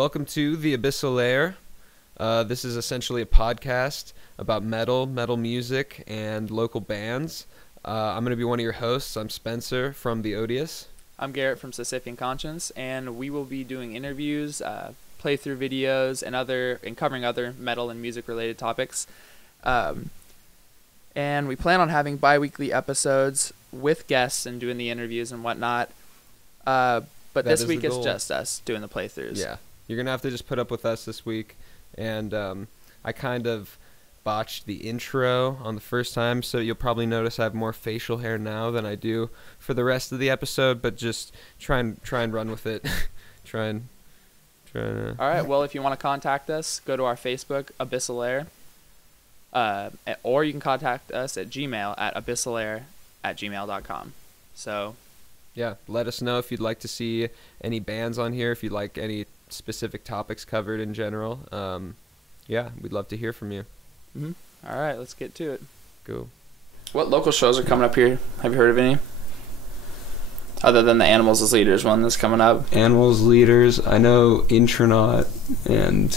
welcome to the Abyssal Lair. This is essentially a podcast about metal music, and local bands. I'm going to be one of your hosts. I'm Spencer from the Odious. I'm Garrett from Sisyphean Conscience, and we will be doing interviews, playthrough videos, and covering other metal and music-related topics. And we plan on having bi-weekly episodes with guests and doing the interviews and whatnot. But this week it's just us doing the playthroughs. Yeah, you're going to have to just put up with us this week. And I kind of botched the intro on the first time, so you'll probably notice I have more facial hair now than I do for the rest of the episode, but just try and run with it. Try and All right, well, if you want to contact us, go to our Facebook, Abyssal Lair, or you can contact us at Gmail at abyssallair@gmail.com. So yeah, let us know if you'd like to see any bands on here, if you'd like any specific topics covered in general. Yeah, we'd love to hear from you. Mm-hmm. All right, let's get to it. Cool. What local shows are coming up here? Have you heard of any? Other than the Animals as Leaders one that's coming up. Animals Leaders, I know Intronaut and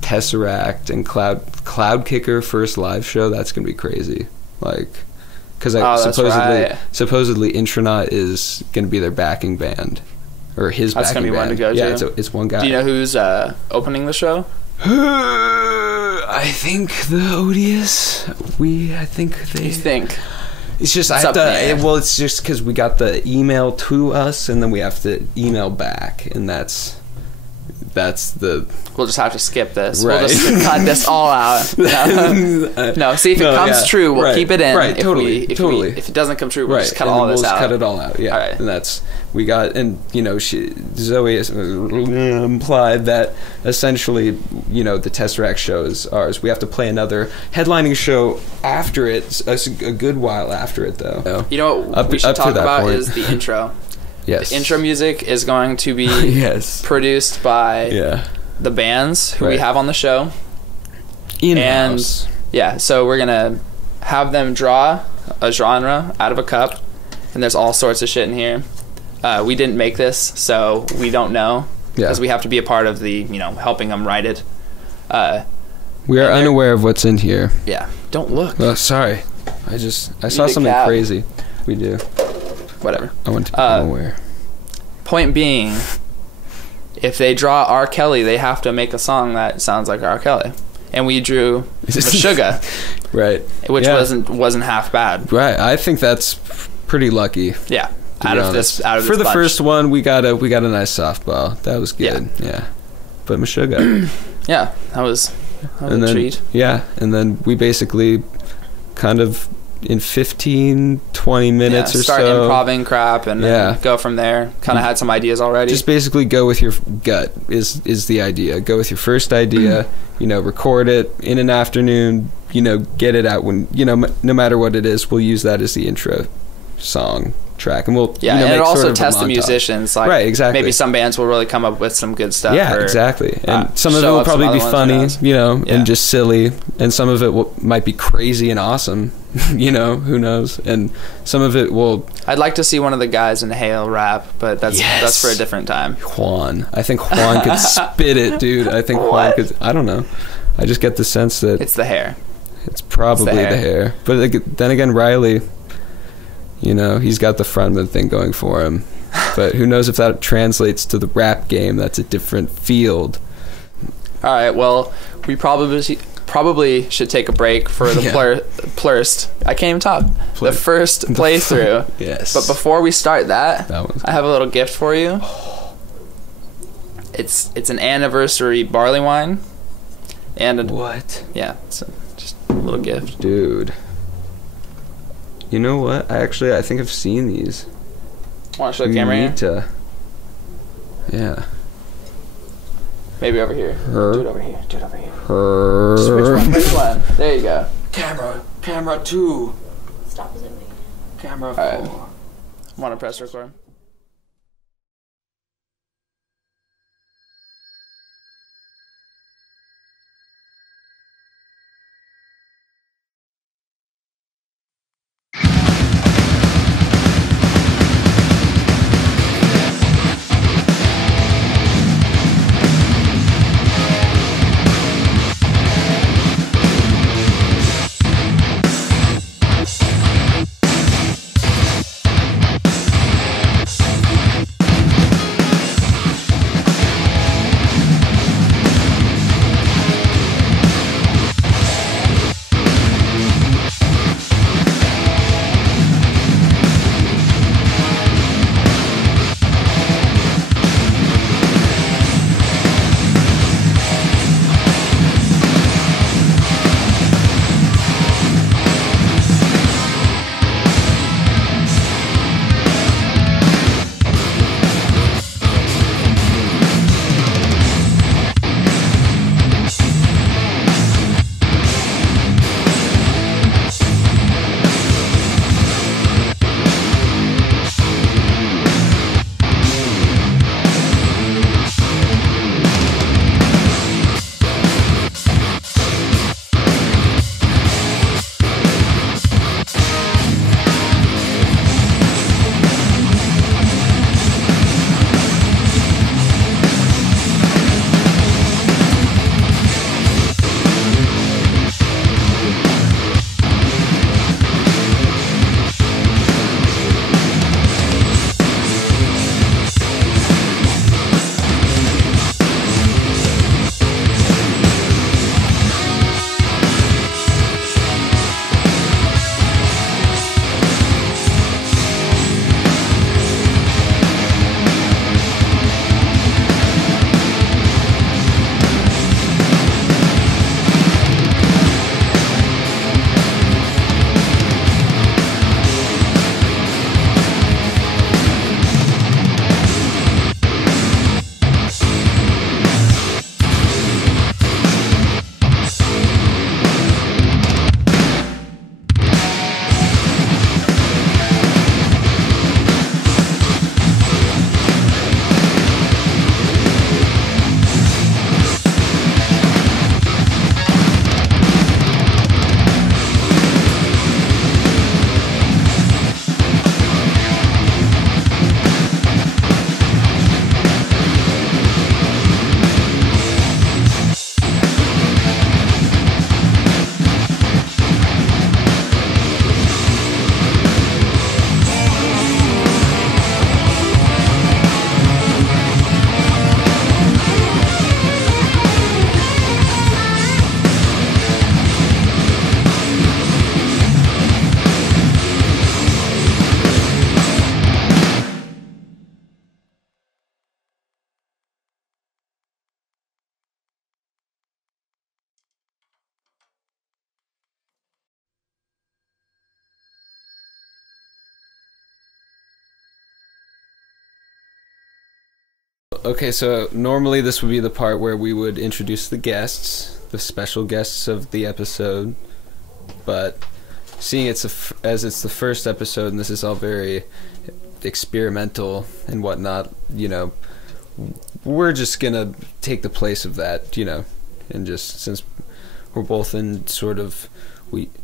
Tesseract and Cloud Kicker first live show. That's gonna be crazy. Like, because supposedly Intronaut is gonna be their backing band, or his that's backing gonna be band. One to go to. Yeah, it's one guy. Do you know who's opening the show? I think the Odious. I think they. You think? It's just it's just because we got the email to us, and then we have to email back, and that's the. We'll just have to skip this. Right. We'll just cut this all out. No, see if it comes true, we'll keep it in. Right, totally. If it doesn't come true, we'll just cut all this out. We'll cut it all out. Yeah, all right. And that's we got, and Zoe has implied that essentially, the Tesseract show is ours. We have to play another headlining show after it, a good while after it, though. You know what we should talk about is the intro. Yes. The intro music is going to be produced by the bands who we have on the show. In-house. And so we're going to have them draw a genre out of a cup, and there's all sorts of shit in here. We didn't make this, so we don't know, because we have to be a part of the, helping them write it. We are unaware of what's in here. Yeah. Don't look. Oh, sorry. I saw something crazy. We do. Whatever. I want to be aware. Point being, if they draw R. Kelly, they have to make a song that sounds like R. Kelly. And we drew Meshuggah, right? Which wasn't half bad. Right. I think that's pretty lucky. Yeah. Out of this for the bunch. First one, we got a nice softball. That was good. Yeah. But Meshuggah. Yeah, that was a treat. Yeah, and then we basically kind of in 15, 20 minutes or so start improvising crap and then go from there. Kind of had some ideas already. Just basically go with your gut is the idea. Go with your first idea, record it in an afternoon, get it out when, no matter what it is, we'll use that as the intro song track, and we'll and make it'll also sort of test the musicians, like, right, exactly. Maybe some bands will really come up with some good stuff. Yeah, exactly. And some of it will probably be funny, and just silly, and some of it might be crazy and awesome, who knows, and some of it will. I'd like to see one of the guys inhale rap, but that's for a different time. Juan, I think Juan could spit it, dude. I think Juan could. I don't know. I just get the sense that it's the hair. It's probably the hair, but then again, Riley. He's got the frontman thing going for him. But who knows if that translates to the rap game. That's a different field. All right, well, we probably should take a break for the plurst. I can't even talk. The first playthrough. Yes. But before we start that I have a little gift for you. It's an anniversary barley wine. And what? Yeah, so just a little gift. Dude. You know what? I think I've seen these. Want to show the camera here? Yeah. Maybe over here. Do it over here. Which one? There you go. Camera 2. It's opposite me. Camera 4. Right. Want to press record? okay, so normally this would be the part where we would introduce the guests, the special guests of the episode, but seeing as it's the first episode and this is all very experimental and whatnot, you know, we're just gonna take the place of that, you know, and just since we're both in sort of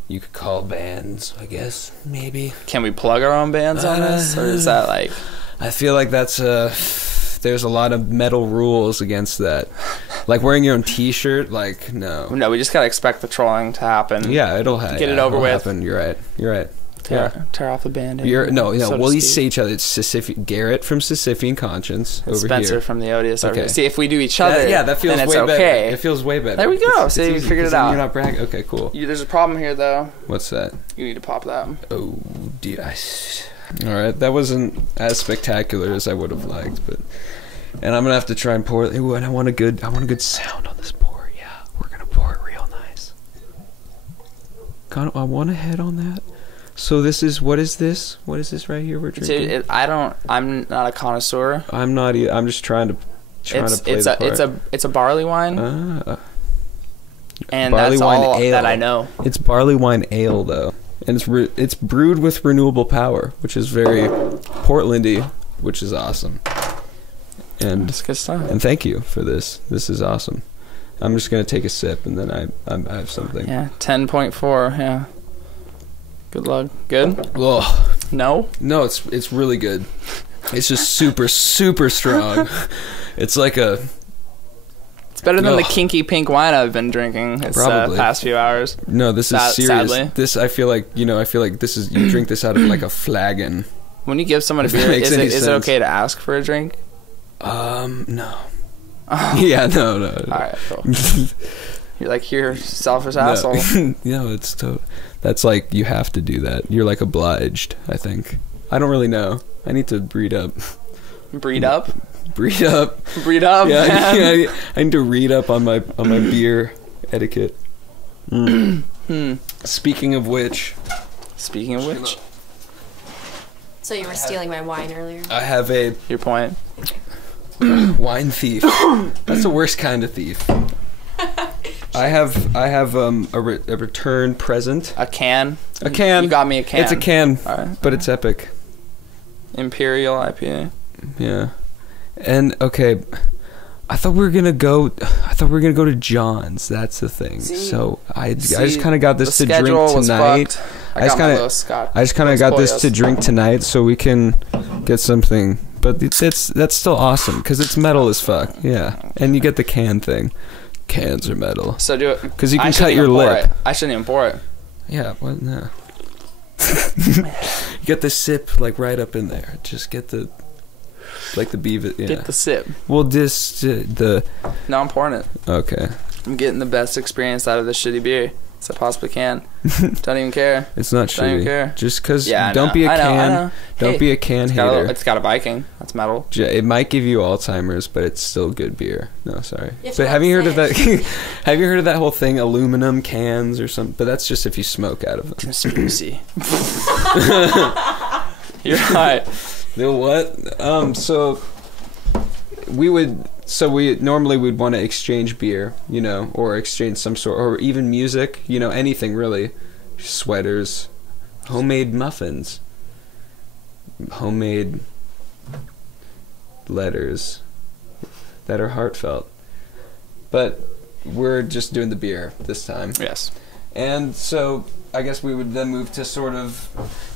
you could call bands, I guess, maybe. Can we plug our own bands on this, or is that like? I feel like that's there's a lot of metal rules against that. Like wearing your own T-shirt, like no. No, we just gotta expect the trolling to happen. Yeah, it'll get it over with. Happen. You're right. You're right. Tear off the band. No. We'll say each other. It's Sisyphean, Garrett from Sisyphean Conscience over Spencer here. from the Odious. Okay. See, if we do each other, that feels then way it's better. okay. It feels way better. There we go. It's See, you easy, figured it out. You're not bragging. Okay, cool. There's a problem here, though. What's that? You need to pop that. Oh, dear. All right, that wasn't as spectacular as I would have liked, but and I'm gonna have to try and pour it. Ooh, and I want a good sound on this pour. Yeah, we're gonna pour it real nice. I want to head on that. So what is this? What is this right here we're drinking? Dude, I'm not a connoisseur. I'm not either. I'm just trying to play the part. It's a barley wine. And barley that's wine all ale. that I know. It's barley wine ale though, and it's brewed with renewable power, which is very Portlandy, which is awesome. And that's good stuff. And thank you for this. This is awesome. I'm just gonna take a sip and then I have something. Yeah, 10.4. Yeah. Good luck. Good? Oh no, it's really good. It's just super strong. It's like a. It's better than the kinky pink wine I've been drinking this past few hours. No, this is serious. Sadly. This I feel like this is you drink this out of like a flagon. When you give someone a beer, is it okay to ask for a drink? No. Yeah, no. All right, cool. You're like, you're selfish asshole. No, that's like you have to do that. You're like obliged, I think. I don't really know. I need to breed up. Breed up? Breed up. Breed up. Yeah, I need to read up on my beer etiquette. Speaking of which. So you were stealing my wine earlier? I have your point. Wine thief. That's the worst kind of thief. I have a return present. A can. You got me a can. It's a can, right. But it's epic. Imperial IPA. Yeah, and okay, I thought we were gonna go to John's. That's the thing. So I just kind of got this to drink tonight. I just kind of got this to drink tonight, so we can get something. But that's still awesome because it's metal as fuck. Yeah, and you get the can thing. Cans are metal. So do it because you can cut your lip. I shouldn't even pour it. Yeah, what? No. You get the sip like right up in there. Just get the beaver. Yeah. Get the sip. Well, No, I'm pouring it. Okay. I'm getting the best experience out of this shitty beer as I possibly can. Don't even care. It's not shitty. Don't even care. Just because. Yeah, don't be a can. Don't be a can hater. It's got a Viking. That's metal. It might give you Alzheimer's, but it's still good beer. No, sorry. But have you heard of that? Have you heard of that whole thing? Aluminum cans or something? But that's just if you smoke out of them. Conspiracy. You're right. The what? We normally would want to exchange beer, or exchange some sort, or even music, anything really. Sweaters, homemade muffins, homemade letters that are heartfelt. But we're just doing the beer this time. Yes. And so I guess we would then move to sort of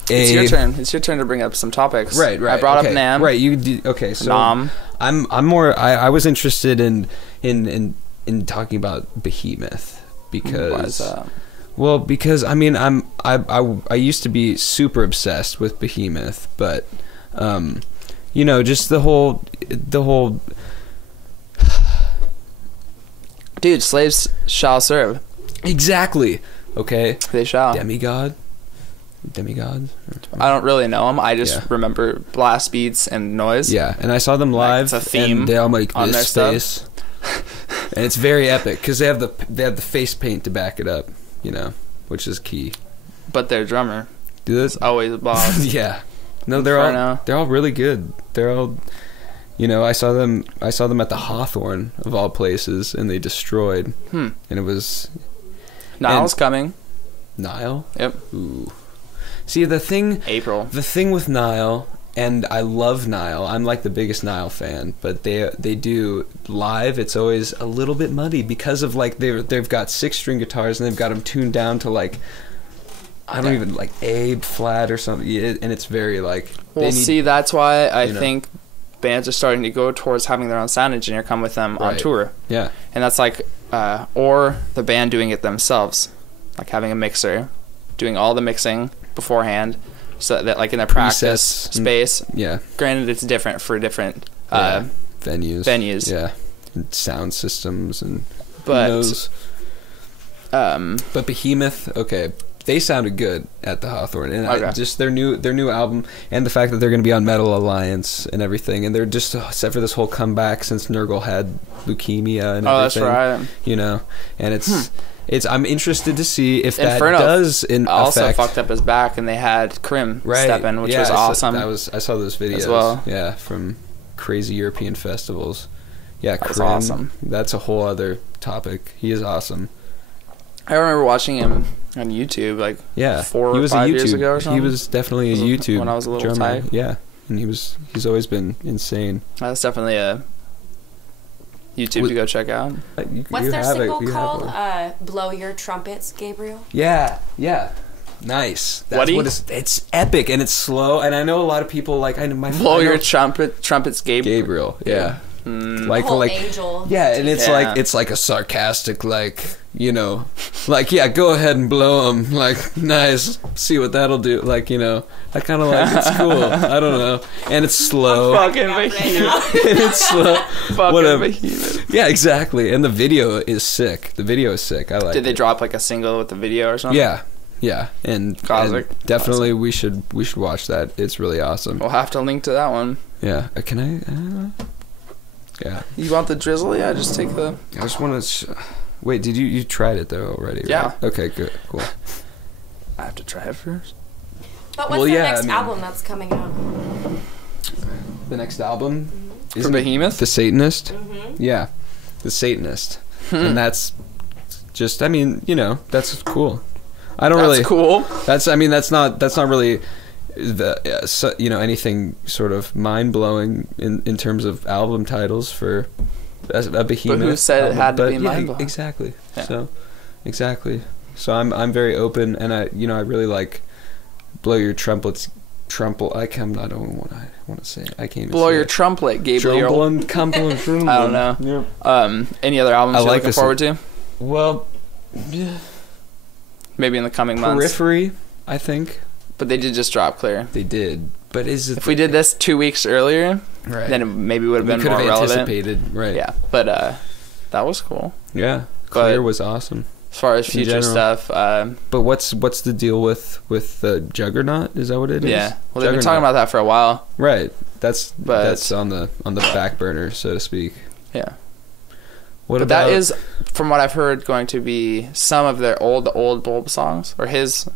It's your turn. It's your turn to bring up some topics. Right. I brought up Nam. Right. You did. Okay. So Nam. I'm more. I was interested in talking about Behemoth because. Why is that? Well, because I mean, I used to be super obsessed with Behemoth, but just the whole. Dude, slaves shall serve. Exactly. Okay. They shall. Demigods. I don't really know them. I just remember blast beats and noise. Yeah, and I saw them live. Like, it's a theme. And they all make on this their face, and it's very epic because they have the face paint to back it up. Which is key. But their drummer, is always a boss. Yeah. No, they're all really good. They're all You know, I saw them at the Hawthorne of all places, and they destroyed. And it was Niall's coming. Niall? Yep. Ooh. See, the thing with Niall, and I love Niall. I'm like the biggest Niall fan, but they do live. It's always a little bit muddy because of like they've got 6-string guitars and they've got them tuned down to like I don't even like A flat or something, and it's very like. Well, see, that's why I think bands are starting to go towards having their own sound engineer come with them on tour. Yeah, and that's like, or the band doing it themselves, like having a mixer, doing all the mixing beforehand, so that like in their practice space. Yeah. Granted, it's different for different venues. Yeah, and sound systems and but Behemoth. Okay. They sounded good at the Hawthorne, and just their new album, and the fact that they're going to be on Metal Alliance and everything, and they're just except for this whole comeback since Nurgle had leukemia and everything. That's right. You know, and it's I'm interested to see if that does also fucked up his back, and they had Krim step in, which was awesome. I saw those videos as well. Yeah, from crazy European festivals. Yeah, that was awesome. That's a whole other topic. He is awesome. I remember watching him on YouTube, like 4 or 5 years ago or something. He was definitely a YouTube when I was a little drummer. Yeah, and he's always been insane. That's definitely a YouTube to go check out. What's their single called? Blow Your Trumpets, Gabriel? Yeah. Nice. That's it's epic, and it's slow, and I know a lot of people like Blow Your Trumpets, Gabriel. Yeah. Like angel. Yeah, and it's like a sarcastic, like, you know, like, yeah, go ahead and blow them, like, nice, see what that'll do, like, you know, I kind of like it's cool. I don't know, and it's slow. Fucking Behemoth. And it's slow. Fucking Behemoth. Yeah, exactly. And the video is sick. I like. Did they drop like a single with the video or something? Yeah, and definitely we should watch that. It's really awesome. We'll have to link to that one. Yeah. Can I? Yeah. You want the drizzle? Yeah, just take the. I just want to. Wait, did you tried it though already? Right? Yeah. Okay. Good. Cool. I have to try it first. But what's their next album that's coming out? The next album for Behemoth, The Satanist. Mm-hmm. Yeah, The Satanist, and that's just. I mean, you know, that's cool. That's cool. That's not really. Anything sort of mind blowing in terms of album titles for a Behemoth. But who said it had to be mind blowing? Exactly. Yeah. So, exactly. So I'm very open, and I really like Blow Your Trumpets. I don't want to say it. I can't even Blow Your Trumpet, Gabriel. I don't know. Yep. Any other albums you're looking forward to? Well, yeah. Maybe in the coming months. Periphery, I think. But they did just drop Clear. They did. But if we did this 2 weeks earlier, then it maybe would have been more relevant. Anticipated, right? Yeah, but that was cool. Yeah, Clear was awesome. As far as future stuff, but what's the deal with the Juggernaut? Is that what it is? Yeah. Well, they've been talking about that for a while. Right. That's on the back burner, so to speak. Yeah. But that is, from what I've heard, going to be some of their old Bulb songs or his.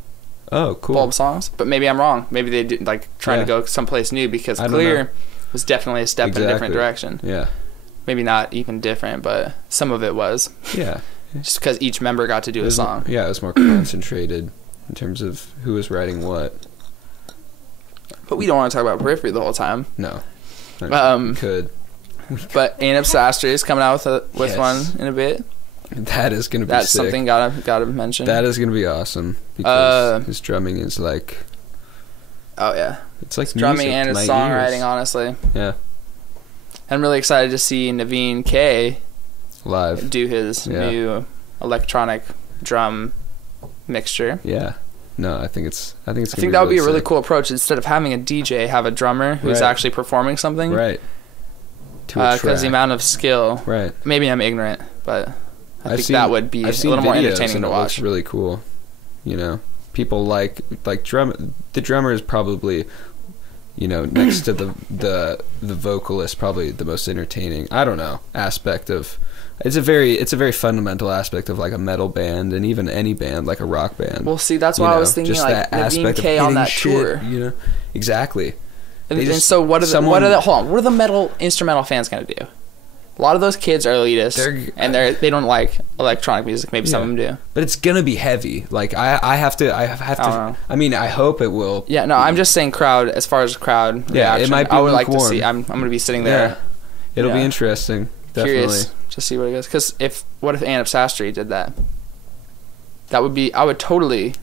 Oh, cool. Bulb songs, but maybe I'm wrong. Maybe they did trying to go someplace new because Clear was definitely a step in a different direction. Yeah, maybe not even different, but some of it was. Yeah, just because each member got to do a song. Yeah, it was more concentrated in terms of who was writing what. But we don't want to talk about Periphery the whole time. No, could. But Anapsastre is coming out with one in a bit. That is going to be That's sick. Something gotta mention. That is going to be awesome because his drumming is like. Oh yeah, it's like drumming and his songwriting. Ears. Honestly, yeah. I'm really excited to see Naveen K. live do his new electronic drum mixture. Yeah, no, I think that would be a really cool approach. Instead of having a DJ, have a drummer who's actually performing something. Right. Because the amount of skill. Right. Maybe I'm ignorant, but. I think that would be a little more entertaining to watch. It's really cool. You know, people like drum. The drummer is probably, you know, next to the vocalist, probably the most entertaining. I don't know aspect of. It's a very fundamental aspect of like a metal band and even any band like a rock band. Well, see, that's why I was thinking just like that aspect Naveen K on that shit, tour. You know, exactly. And so what are the metal instrumental fans gonna do? A lot of those kids are elitist, and they don't like electronic music. Maybe some of them do, but it's gonna be heavy. Like I have to. I mean, I hope it will. Yeah, no, I'm just saying crowd. As far as crowd reaction, it might be I would like to see. I'm gonna be sitting there. It'll be interesting. Definitely. Curious to see what it goes. Because what if Anna Sastry did that? That would be. I would totally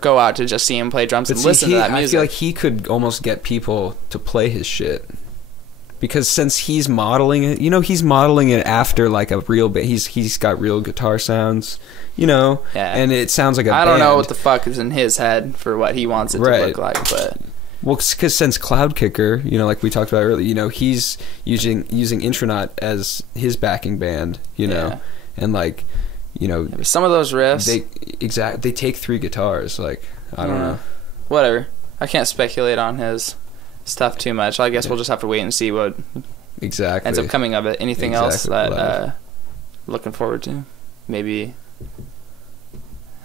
go out to just see him play drums and listen to that music. I feel like he could almost get people to play his shit. Because since he's modeling it, he's modeling it after like a real band. He's got real guitar sounds, and it sounds like a band. I don't know what the fuck is in his head for what he wants it to look like, but because since Cloud Kicker, like we talked about earlier, he's using Intronaut as his backing band, and like, some of those riffs, they take 3 guitars. Like I don't know, whatever. I can't speculate on his stuff too much. I guess we'll just have to wait and see what ends up coming of it. Anything else that looking forward to? Maybe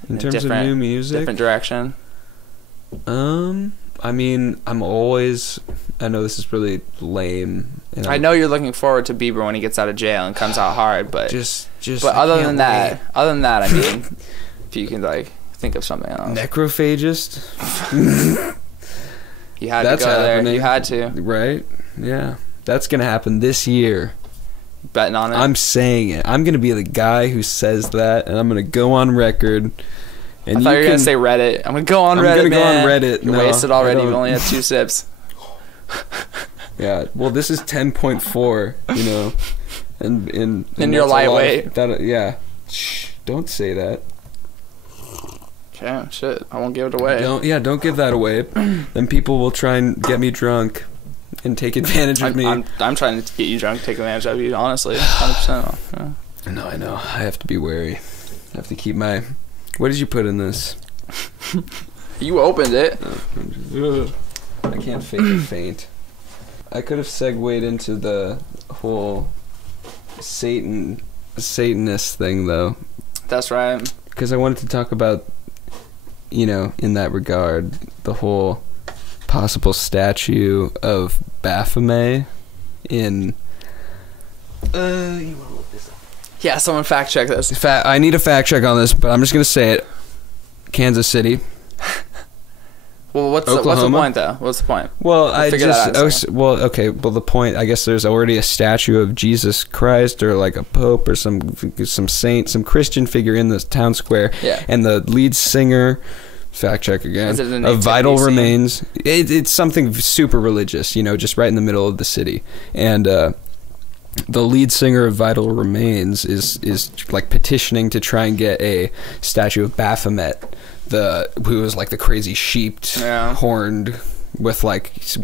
in terms of new music, different direction. I mean, I know this is really lame. I know you're looking forward to Bieber when he gets out of jail and comes out hard, but but other than that, I mean, if you can like think of something else. Necrophagist. You had to go happening. There. You had to. Right? Yeah. That's going to happen this year. Betting on it? I'm saying it. I'm going to be the guy who says that, and I'm going to go on record. And I thought you were going to say Reddit. I'm going to go on Reddit, I'm going to go on Reddit. You're wasted already. You've only had 2 sips. Yeah. Well, this is 10.4, And you're lightweight. Yeah. Shh. Don't say that. Okay, shit. I won't give it away. Don't give that away. Then people will try and get me drunk and take advantage of me. I'm trying to get you drunk, take advantage of you, honestly. 100%. Yeah. No, I know. I have to be wary. I have to keep my... What did you put in this? You opened it. I can't fake a faint. I could have segued into the whole Satanist thing, though. That's right. Because I wanted to talk about... in that regard, the whole possible statue of Baphomet in... Yeah, someone fact check this. I need a fact check on this, but I'm just going to say it. Kansas City. Well, what's the point, though? What's the point? Well, the point, I guess there's already a statue of Jesus Christ or like a pope or some saint, some Christian figure in the town square. Yeah. And the lead singer, fact check again, of Vital Remains. It's something super religious, just right in the middle of the city. And the lead singer of Vital Remains is like petitioning to try and get a statue of Baphomet, who was like the crazy sheeped, horned, with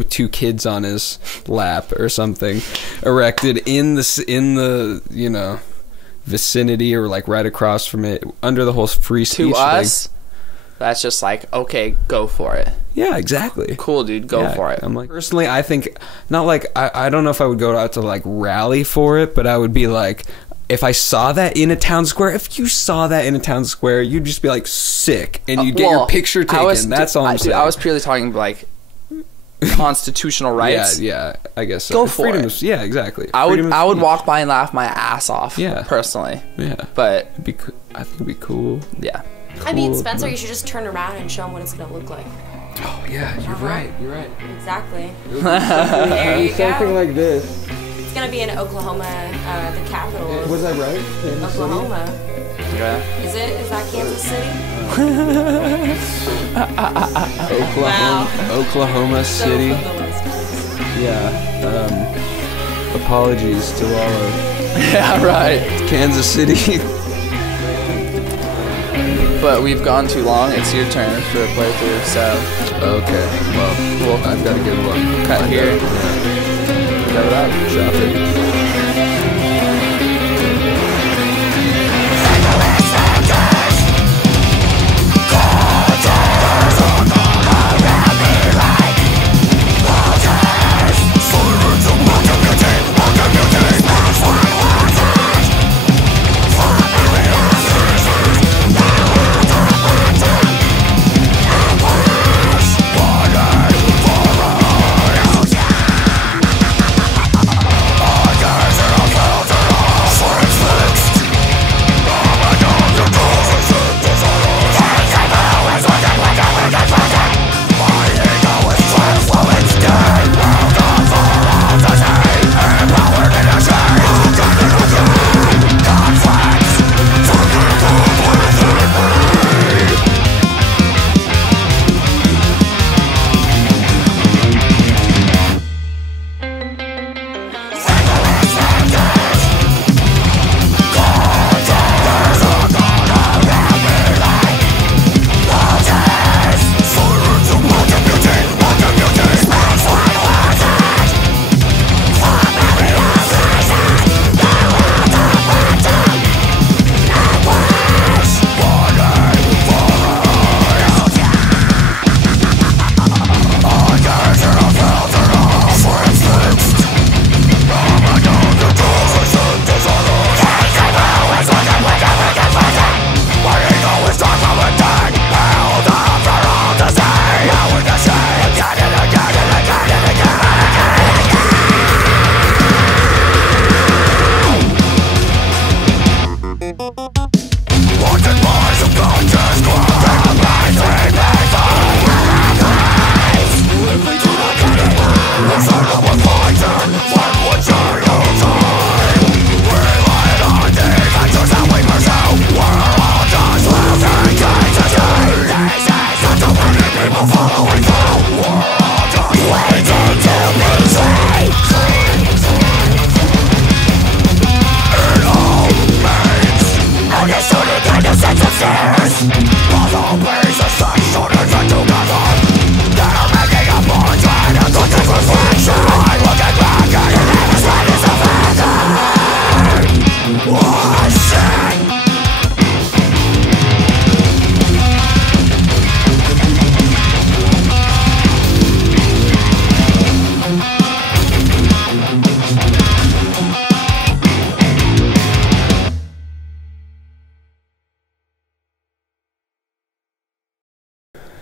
2 kids on his lap or something, erected in the vicinity or like right across from it, under the whole free speech to us thing. That's just like, okay, go for it. Yeah, exactly. Cool, dude, go for it. I'm like, personally, I think not like I don't know if I would go out to like rally for it, but I would be like, if I saw that in a town square, you'd just be like sick, and you'd get your picture taken. That's all I'm saying. I was purely talking like constitutional rights. Yeah, I guess so. Go for it. Yeah, exactly. I would walk by and laugh my ass off. Yeah, personally. Yeah, but I think it'd be cool. Yeah. Cool. I mean, Spencer, you should just turn around and show them what it's gonna look like. Oh yeah, you're right. Exactly. There you go. Something like this. It's gonna be in Oklahoma, the capital. Was I right? Oklahoma. Yeah. Is that Kansas City? Oklahoma City. Yeah. Apologies to all of. Yeah, right. Kansas City. But we've gone too long. It's your turn for a playthrough, so... Okay, well, I've got a good one. Cut here. Cut it up. Chop it.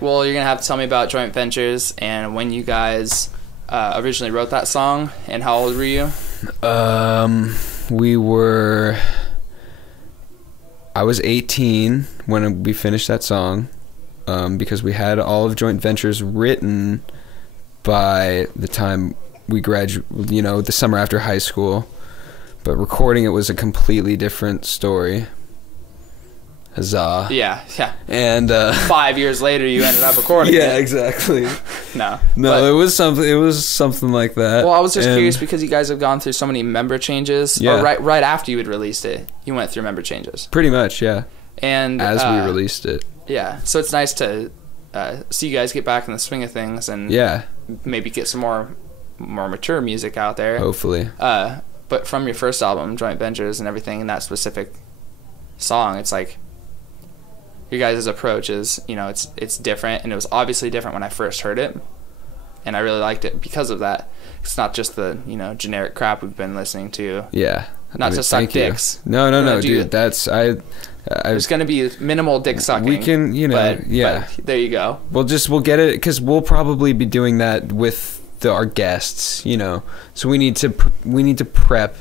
Well, you're going to have to tell me about Joint Ventures and when you guys originally wrote that song, and how old were you? I was 18 when we finished that song, because we had all of Joint Ventures written by the time we graduated, the summer after high school, but recording it was a completely different story. Huzzah. Yeah. And 5 years later, you ended up recording yeah, it. exactly. No, it was something like that. Well, I was just curious because you guys have gone through so many member changes. Yeah. Or right after you had released it, you went through member changes. Pretty much, yeah. And as we released it. Yeah. So it's nice to see you guys get back in the swing of things and maybe get some more mature music out there. Hopefully. But from your first album, Joint Ventures, and everything in that specific song, it's like your guys' approach is, it's different, and it was obviously different when I first heard it, and I really liked it because of that. It's not just the, generic crap we've been listening to. Yeah. Not to suck dicks. No, dude, there's going to be minimal dick sucking. We can, but there you go. We'll get it, because we'll probably be doing that with our guests, so we need to prep.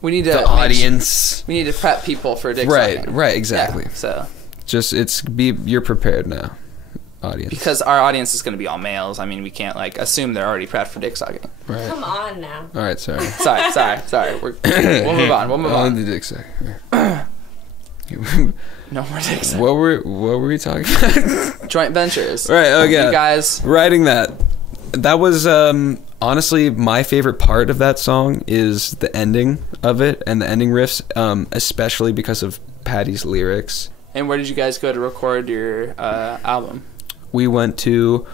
We need to the audience. We need to prep people for dick sucking. Right, exactly. Yeah, so you're prepared now, audience. Because our audience is going to be all males. I mean, we can't assume they're already prepped for dick sucking. Right. Come on now. All right, sorry. sorry. We'll move on. The dick sucking. No more dick sucking. What were we talking about? Joint Ventures. Right. Okay. You guys writing that. That was honestly my favorite part of that song is the ending of it and the ending riffs, especially because of Patty's lyrics. And where did you guys go to record your album? We went to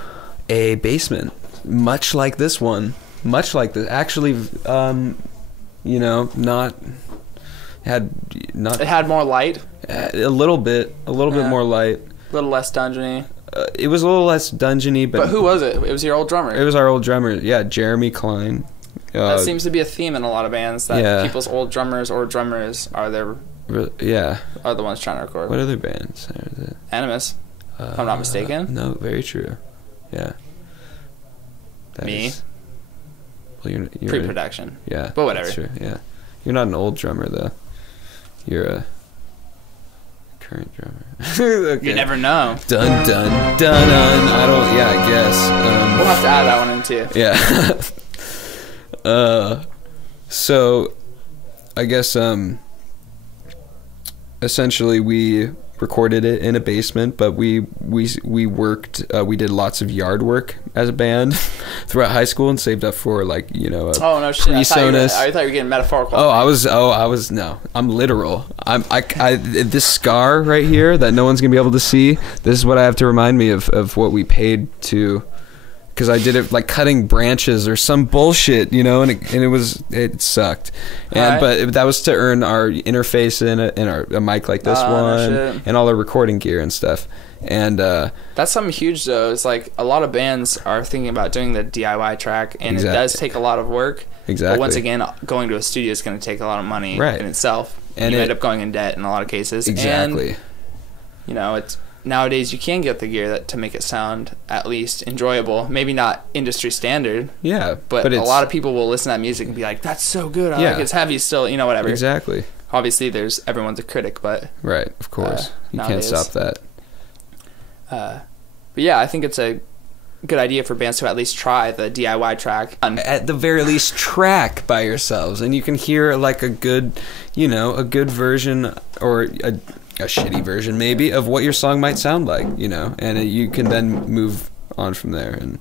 a basement, much like this one. Much like this. Actually, it had more light? A little bit more light. A little less dungeony. It was a little less dungeony, but who was it? It was your old drummer. It was our old drummer, yeah, Jeremy Klein. That seems to be a theme in a lot of bands, that people's old drummers or drummers are the ones trying to record. What other bands? Animus, if I'm not mistaken. No, very true. Yeah. Me. Well, you're pre-production. Yeah, but whatever. That's true. Yeah, you're not an old drummer though. You're a current drummer. Okay. You never know. Dun dun dun dun. I guess. We'll have to add that one in too. Yeah. So, I guess essentially we recorded it in a basement, but we worked. We did lots of yard work as a band throughout high school and saved up for oh no shit! I thought you were getting metaphorical. I was no. I'm literal. This scar right here that no one's gonna be able to see. This is what I have to remind me of what we paid to. Because I did it like cutting branches or some bullshit, and it sucked, but that was to earn our interface in a mic like this one, and all our recording gear and stuff, and that's something huge though. It's like a lot of bands are thinking about doing the DIY track, and It does take a lot of work. Exactly. But once again, going to a studio is going to take a lot of money in itself, and you end up going in debt in a lot of cases. Exactly. And, it's. Nowadays, you can get the gear to make it sound at least enjoyable. Maybe not industry standard. Yeah, but a lot of people will listen to that music and be like, "That's so good. I like it's heavy still." Whatever. Exactly. Obviously, everyone's a critic, but right, of course, you nowadays, can't stop that. But yeah, I think it's a good idea for bands to at least try the DIY track. At the very least, track by yourselves, and you can hear like a good version or a shitty version maybe of what your song might sound like, and you can then move on from there, and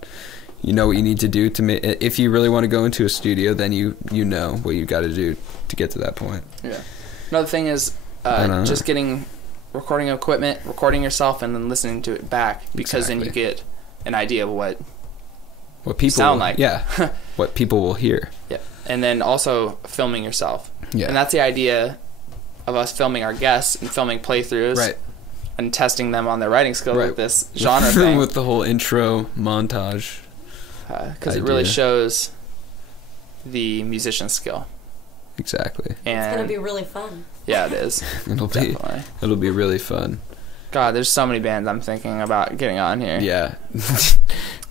you know what you need to do to make. If you really want to go into a studio, then you know what you got to do to get to that point. Yeah. Another thing is just getting recording equipment, recording yourself, and then listening to it back, because then you get an idea of what people sound like. Yeah, what people will hear. Yeah, and then also filming yourself. Yeah, and that's the idea of us filming our guests and filming playthroughs, right, and testing them on their writing skills with this genre thing, with the whole intro montage, because it really shows the musician skill. Exactly. And it's gonna be really fun. Yeah, it is. It'll be really fun. God, there's so many bands I'm thinking about getting on here. Yeah.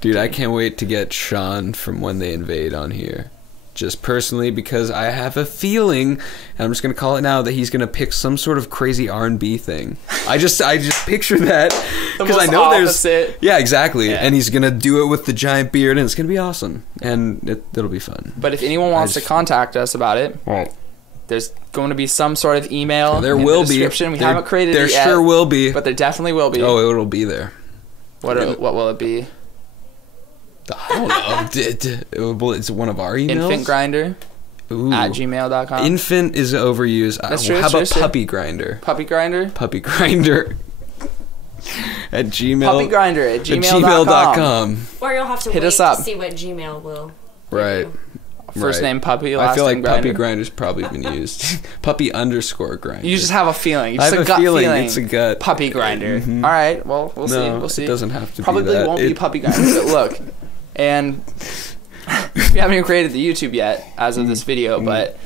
Dude, I can't wait to get Sean from When They Invade on here. Just personally, because I have a feeling, and I'm just going to call it now, that he's going to pick some sort of crazy R&B thing. I just picture that, because I know opposite. Yeah, exactly. Yeah. And he's going to do it with the giant beard, and it's going to be awesome. And it'll be fun. But if anyone wants to contact us about it, right, there's going to be some sort of email there will in the description. We haven't created it yet. There sure will be. But there definitely will be. Oh, it'll be there. What will it be? I don't know. It's one of our emails. Infant Grinder at gmail.com. Infant is overused. How about Puppy Grinder? Puppy Grinder? Puppy Grinder at Gmail. Puppy Grinder at gmail.com. Or you'll have to hit wait us up to see what Gmail will. Right. First name Puppy, last I feel like name Grinder. Puppy Grinder's probably been used. Puppy _ Grinder. You just have a feeling. I have a gut feeling. It's a gut. Puppy Grinder. Mm-hmm. All right. Well, we'll see. We'll see. It doesn't have to probably be that. Won't be Puppy Grinder. But look, and we haven't even created the YouTube yet as of this video, but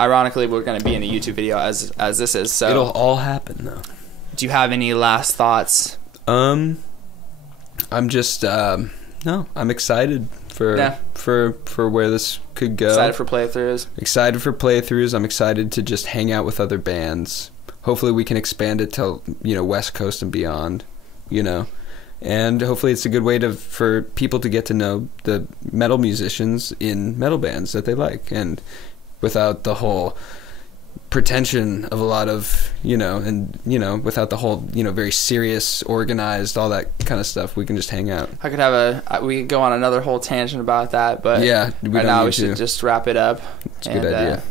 ironically, we're going to be in a YouTube video as this is. So it'll all happen though. Do you have any last thoughts? I'm just no. I'm excited for where this could go. Excited for playthroughs. I'm excited to just hang out with other bands. Hopefully we can expand it to West Coast and beyond, and hopefully it's a good way for people to get to know the metal musicians in metal bands that they like, and without the whole pretension of a lot of without the whole very serious, organized, all that kind of stuff. We can just hang out. We could go on another whole tangent about that, but right now we should just wrap it up. It's a good idea.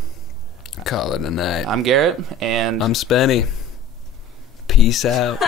Call it a night. I'm Garrett, and I'm Spenny. Peace out.